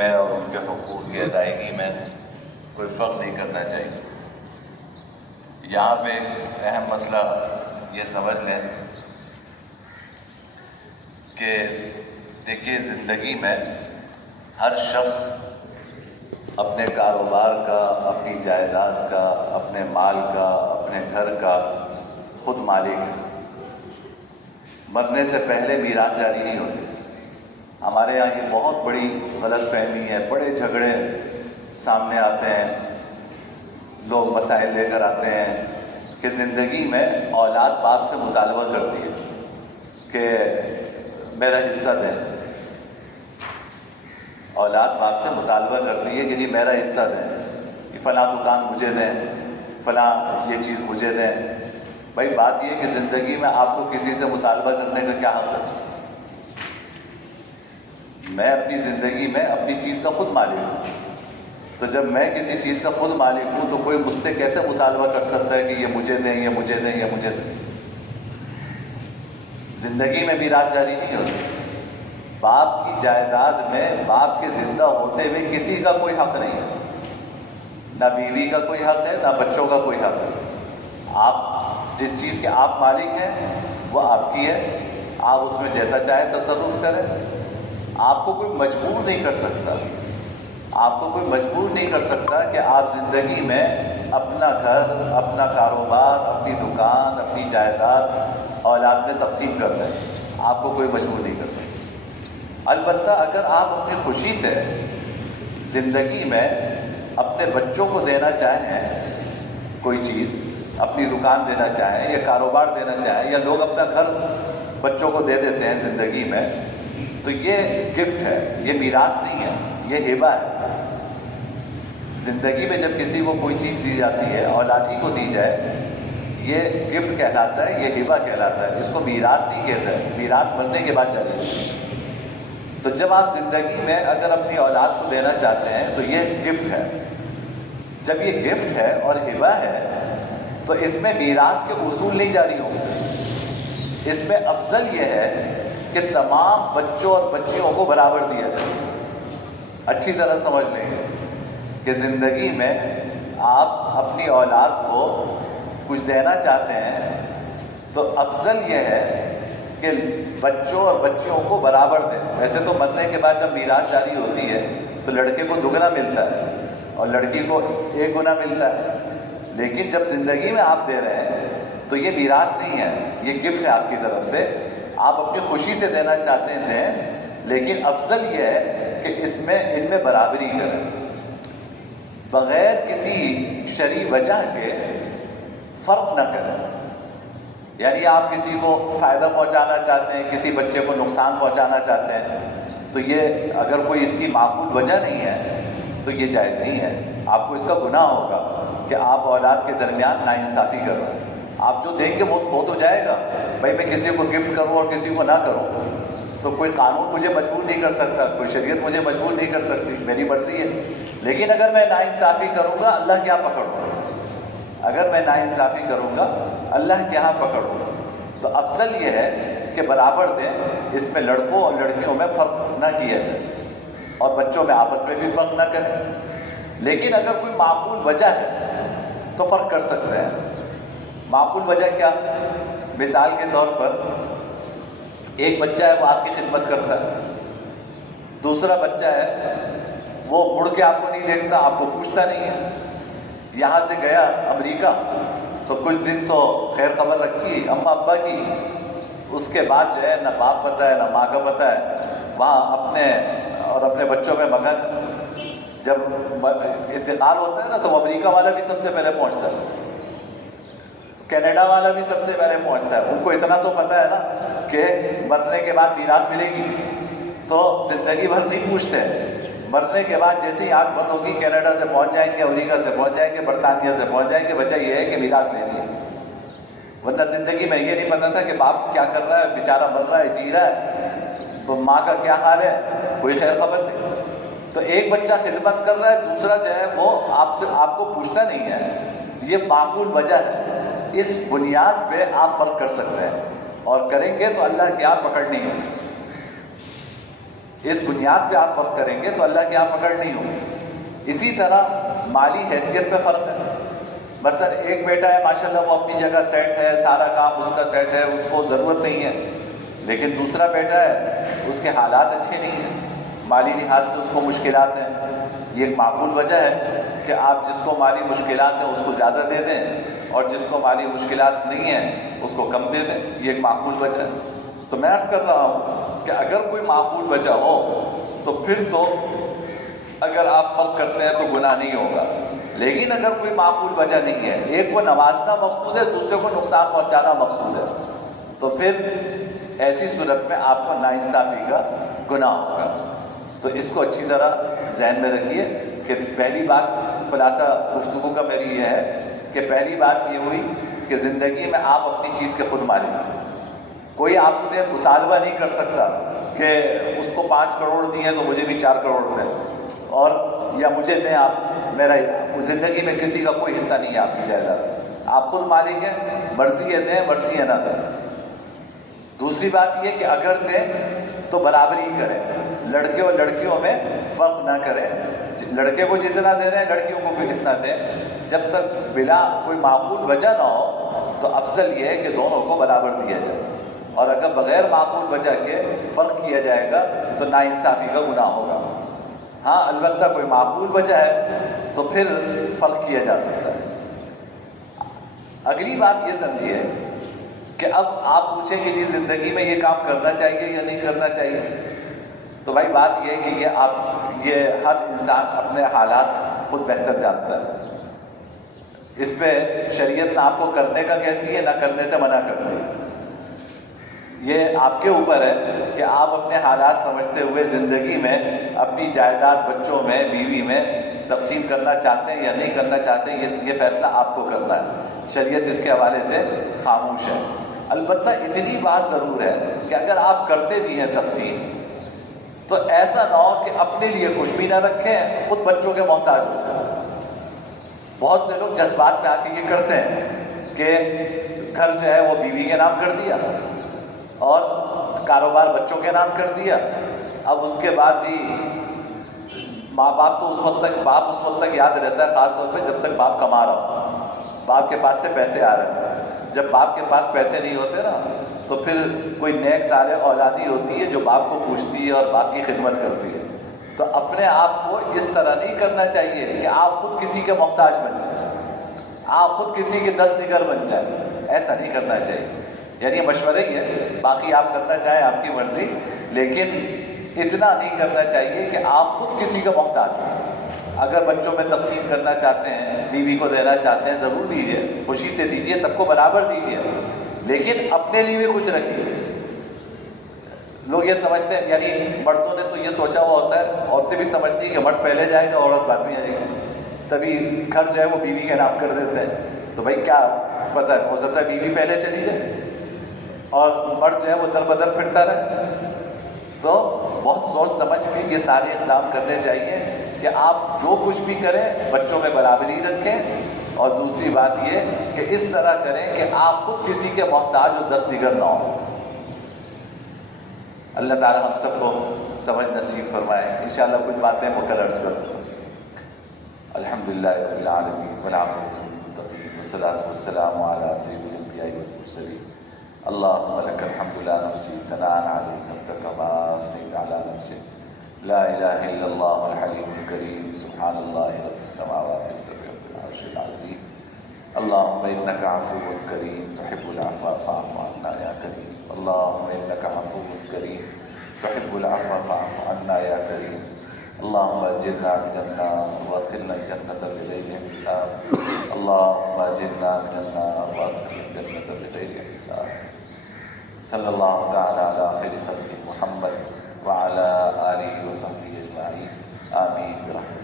میں اور ان کے حقوق کی ادائیگی میں کوئی فرق نہیں کرنا چاہیے۔ یہاں پہ اہم مسئلہ یہ سمجھ لیں کہ دیکھیے زندگی میں ہر شخص اپنے کاروبار کا، اپنی جائیداد کا، اپنے مال کا، اپنے گھر کا خود مالک ہے۔ مرنے سے پہلے میراث جاری نہیں ہوتی۔ ہمارے یہاں یہ بہت بڑی غلط فہمی ہے، بڑے جھگڑے سامنے آتے ہیں، لوگ مسائل لے کر آتے ہیں کہ زندگی میں اولاد باپ سے مطالبہ کرتی ہے کہ میرا حصہ دیں۔ اولاد باپ سے مطالبہ کرتی ہے کہ جی میرا حصہ دیں، کہ فلاں دکان مجھے دیں، فلاں یہ چیز مجھے دیں۔ بھائی بات یہ ہے کہ زندگی میں آپ کو کسی سے مطالبہ کرنے کا کیا حق ہے؟ میں اپنی زندگی میں اپنی چیز کا خود مالک ہوں، تو جب میں کسی چیز کا خود مالک ہوں تو کوئی مجھ سے کیسے مطالبہ کر سکتا ہے کہ یہ مجھے دیں، یہ مجھے دیں، یہ مجھے دیں؟ زندگی میں میراث جاری نہیں ہوتی۔ باپ کی جائیداد میں باپ کے زندہ ہوتے ہوئے کسی کا کوئی حق نہیں ہے، نہ بیوی کا کوئی حق ہے، نہ بچوں کا کوئی حق ہے۔ آپ جس چیز کے آپ مالک ہیں وہ آپ کی ہے، آپ اس میں جیسا چاہے تصرف کریں۔ آپ کو کوئی مجبور نہیں کر سکتا، آپ کو کوئی مجبور نہیں کر سکتا کہ آپ زندگی میں اپنا گھر، اپنا کاروبار، اپنی دکان، اپنی جائیداد اولاد میں تقسیم کر دیں۔ آپ کو کوئی مجبور نہیں کر سکتا۔ البتہ اگر آپ اپنی خوشی سے زندگی میں اپنے بچوں کو دینا چاہیں کوئی چیز، اپنی دکان دینا چاہیں یا کاروبار دینا چاہیں، یا لوگ اپنا گھر بچوں کو دے دیتے ہیں زندگی میں، تو یہ گفٹ ہے، یہ میراث نہیں ہے، یہ ہبہ ہے۔ زندگی میں جب کسی کو کوئی چیز دی جاتی ہے، اولاد ہی کو دی جائے، یہ گفٹ کہلاتا ہے، یہ ہبہ کہلاتا ہے، اس کو میراث نہیں کہتا ہے۔ میراث مرنے کے بعد چلے گا۔ تو جب آپ زندگی میں اگر اپنی اولاد کو دینا چاہتے ہیں تو یہ گفٹ ہے۔ جب یہ گفٹ ہے اور ہبہ ہے تو اس میں میراث کے اصول نہیں جاری ہوں گے۔ اس میں افضل یہ ہے کہ تمام بچوں اور بچیوں کو برابر دیا جائے۔ اچھی طرح سمجھ لیں گے کہ زندگی میں آپ اپنی اولاد کو کچھ دینا چاہتے ہیں تو افضل یہ ہے کہ بچوں اور بچیوں کو برابر دیں۔ ویسے تو مرنے کے بعد جب میراث جاری ہوتی ہے تو لڑکے کو دگنا ملتا ہے اور لڑکی کو 1 گنا ملتا ہے، لیکن جب زندگی میں آپ دے رہے ہیں تو یہ میراث نہیں ہے، یہ گفٹ ہے آپ کی طرف سے۔ آپ اپنی خوشی سے دینا چاہتے ہیں دیں، لیکن افضل یہ ہے کہ ان میں برابری کریں، بغیر کسی شرعی وجہ کے فرق نہ کریں۔ یعنی آپ کسی کو فائدہ پہنچانا چاہتے ہیں، کسی بچے کو نقصان پہنچانا چاہتے ہیں، تو یہ اگر کوئی اس کی معقول وجہ نہیں ہے تو یہ جائز نہیں ہے۔ آپ کو اس کا گناہ ہوگا کہ آپ اولاد کے درمیان ناانصافی کر رہے ہیں۔ آپ جو دیں گے وہ ہو تو جائے گا۔ بھائی میں کسی کو گفٹ کروں اور کسی کو نہ کروں تو کوئی قانون مجھے مجبور نہیں کر سکتا، کوئی شریعت مجھے مجبور نہیں کر سکتی، میری مرضی ہے۔ لیکن اگر میں ناانصافی کروں گا اللہ کیا پکڑوں؟ اگر میں ناانصافی کروں گا اللہ کے ہاں پکڑوں گا۔ تو افضل یہ ہے کہ برابر دیں، اس میں لڑکوں اور لڑکیوں میں فرق نہ کیا جائے اور بچوں میں آپس میں بھی فرق نہ کریں۔ لیکن اگر کوئی معقول وجہ ہے تو فرق کر سکتے ہیں۔ معقول وجہ کیا؟ مثال کے طور پر ایک بچہ ہے وہ آپ کی خدمت کرتا ہے، دوسرا بچہ ہے وہ مڑ کے آپ کو نہیں دیکھتا، آپ کو پوچھتا نہیں ہے۔ یہاں سے گیا امریکہ تو کچھ دن تو خیر خبر رکھی اماں ابا کی، اس کے بعد جو ہے نہ باپ پتہ ہے نہ ماں کا پتہ ہے، وہاں اپنے بچوں میں مگن۔ جب انتقال ہوتا ہے نا تو امریکہ والا بھی سب سے پہلے پہنچتا ہے، کینیڈا والا بھی سب سے پہلے پہنچتا ہے۔ ان کو اتنا تو پتہ ہے نا کہ مرنے کے بعد میراث ملے گی، تو زندگی بھر نہیں پوچھتے۔ مرنے کے بعد جیسے ہی آنکھ بند ہوگی کینیڈا سے پہنچ جائیں گے، امریکہ سے پہنچ جائیں گے، برطانیہ سے پہنچ جائیں گے، وجہ یہ ہے کہ میراث لے لیے۔ ورنہ زندگی میں یہ نہیں پتا تھا کہ باپ کیا کر رہا ہے، بیچارہ مر رہا ہے، جی رہا ہے، تو ماں کا کیا حال ہے، کوئی خیر خبر نہیں۔ تو ایک بچہ خدمت کر رہا ہے، دوسرا جو ہے وہ آپ کو پوچھتا نہیں ہے۔ یہ معقول وجہ ہے، اس بنیاد پہ آپ فرق کر سکتے ہیں، اور کریں گے تو اللہ کی آپ پکڑ نہیں ہوگی۔ اس بنیاد پہ آپ فرق کریں گے تو اللہ کی آپ پکڑ نہیں ہوگی. اسی طرح مالی حیثیت پہ فرق ہے. مثلا ایک بیٹا ہے ماشاءاللہ وہ اپنی جگہ سیٹ ہے، سارا کام اس کا سیٹ ہے، اس کو ضرورت نہیں ہے. لیکن دوسرا بیٹا ہے اس کے حالات اچھے نہیں ہیں، مالی لحاظ سے اس کو مشکلات ہیں. یہ ایک معقول وجہ ہے کہ آپ جس کو مالی مشکلات ہیں اس کو زیادہ دے دیں اور جس کو مالی مشکلات نہیں ہیں اس کو کم دے دیں. یہ ایک معقول وجہ ہے. تو میں عرض کر رہا ہوں کہ اگر کوئی معقول وجہ ہو تو پھر تو اگر آپ فرق کرتے ہیں تو گناہ نہیں ہوگا. لیکن اگر کوئی معقول وجہ نہیں ہے، ایک کو نوازنا مقصود ہے، دوسرے کو نقصان پہنچانا مقصود ہے، تو پھر ایسی صورت میں آپ کو ناانصافی کا گناہ ہوگا. تو اس کو اچھی طرح ذہن میں رکھیے کہ پہلی بات خلاصہ گفتگو کا میری یہ ہے کہ پہلی بات یہ ہوئی کہ زندگی میں آپ اپنی چیز کے خود مالک ہیں. کوئی آپ سے مطالبہ نہیں کر سکتا کہ اس کو 5 کروڑ دیے تو مجھے بھی 4 کروڑ دیں، اور یا مجھے دیں آپ. میرا زندگی میں کسی کا کوئی حصہ نہیں ہے آپ کی جائیداد. آپ خود مالک ہیں، مرضی ہے دیں، مرضی ہے نہ دیں. دوسری بات یہ کہ اگر دیں تو برابری کریں، لڑکے اور لڑکیوں میں فرق نہ کریں. لڑکے کو جتنا دے رہے ہیں لڑکیوں کو بھی اتنا دیں. جب تک بلا کوئی معقول وجہ نہ ہو تو افضل یہ ہے کہ دونوں کو برابر دیا جائے. اور اگر بغیر معقول وجہ کے فرق کیا جائے گا تو ناانصافی کا گناہ ہوگا. ہاں البتہ کوئی معقول وجہ ہے تو پھر فرق کیا جا سکتا ہے. اگلی بات یہ سمجھیے کہ اب آپ پوچھیں کہ جی زندگی میں یہ کام کرنا چاہیے یا نہیں کرنا چاہیے. تو بھائی بات یہ ہے کہ یہ ہر انسان اپنے حالات خود بہتر جانتا ہے. اس پہ شریعت نہ آپ کو کرنے کا کہتی ہے نہ کرنے سے منع کرتی ہے. یہ آپ کے اوپر ہے کہ آپ اپنے حالات سمجھتے ہوئے زندگی میں اپنی جائیداد بچوں میں، بیوی میں تقسیم کرنا چاہتے ہیں یا نہیں کرنا چاہتے. یہ فیصلہ آپ کو کرنا ہے. شریعت اس کے حوالے سے خاموش ہے. البتہ اتنی بات ضرور ہے کہ اگر آپ کرتے بھی ہیں تقسیم تو ایسا نہ ہو کہ اپنے لیے کچھ بھی نہ رکھیں، خود بچوں کے محتاج ہو جائیں. بہت سے لوگ جذبات میں آ کے یہ کرتے ہیں کہ گھر جو ہے وہ بیوی کے نام کر دیا اور کاروبار بچوں کے نام کر دیا. اب اس کے بعد ہی ماں باپ تو اس وقت تک یاد رہتا ہے، خاص طور پہ جب تک باپ کما رہا ہو، باپ کے پاس سے پیسے آ رہے ہیں. جب باپ کے پاس پیسے نہیں ہوتے نا تو پھر کوئی نیک سارے اولادی ہوتی ہے جو باپ کو پوچھتی ہے اور باپ کی خدمت کرتی ہے. تو اپنے آپ کو اس طرح نہیں کرنا چاہیے کہ آپ خود کسی کے محتاج بن جائیں، آپ خود کسی کے دست نگر بن جائیں. ایسا نہیں کرنا چاہیے. یعنی مشورہ ہی ہے، باقی آپ کرنا چاہیں آپ کی مرضی، لیکن اتنا نہیں کرنا چاہیے کہ آپ خود کسی کا محتاج ہوں. اگر بچوں میں تقسیم کرنا چاہتے ہیں، بیوی کو دینا چاہتے ہیں، ضرور دیجیے، خوشی سے دیجیے، سب کو برابر دیجیے، لیکن اپنے لیے بھی کچھ رکھیے. لوگ یہ سمجھتے ہیں، یعنی مردوں نے تو یہ سوچا ہوا ہوتا ہے، عورتیں بھی سمجھتی ہیں کہ مرد پہلے جائے گا عورت بعد میں آئے گی، تبھی گھر جو ہے وہ بیوی کے نام کر دیتے ہیں. تو بھائی کیا پتہ ہے، ہو سکتا ہے بیوی پہلے چلی جائے اور مرد جو ہے وہ در بدر پھرتا رہے. تو بہت سوچ سمجھ کے یہ سارے اقدام کرنے چاہیے کہ آپ جو کچھ بھی کریں بچوں میں برابری رکھیں. اور دوسری بات یہ کہ اس طرح کریں کہ آپ خود کسی کے محتاج اور دست نگر نہ ہوں. اللہ تعالی ہم سب کو سمجھ نصیب فرمائے. انشاءاللہ کچھ باتیں مکرر کروں. الحمدللہ رب العالمین والعاقبۃ للمتقین والصلاۃ والسلام علی سید الانبیاء والمرسلین. اللهم لك الحمد لا نحصي ثناء عليك انت كما اثنيت على نفسك. لا اله الا الله الحليم الكريم. سبحان الله رب السماوات السبع والعرش العظيم. اللهم انك عفو كريم تحب العفو فاعف عنا يا كريم. اللهم انك عفو كريم تحب العفو فاعف عنا يا كريم. اللهم اجرنا من النار وادخلنا الجنة بغير حساب. اللهم اجرنا من النار وادخلنا الجنة بغير حساب. صلی اللہ تعالی علی خیر خلق محمد وعلی آلہ وصحبہ اجمعین. آمین برحمتہ.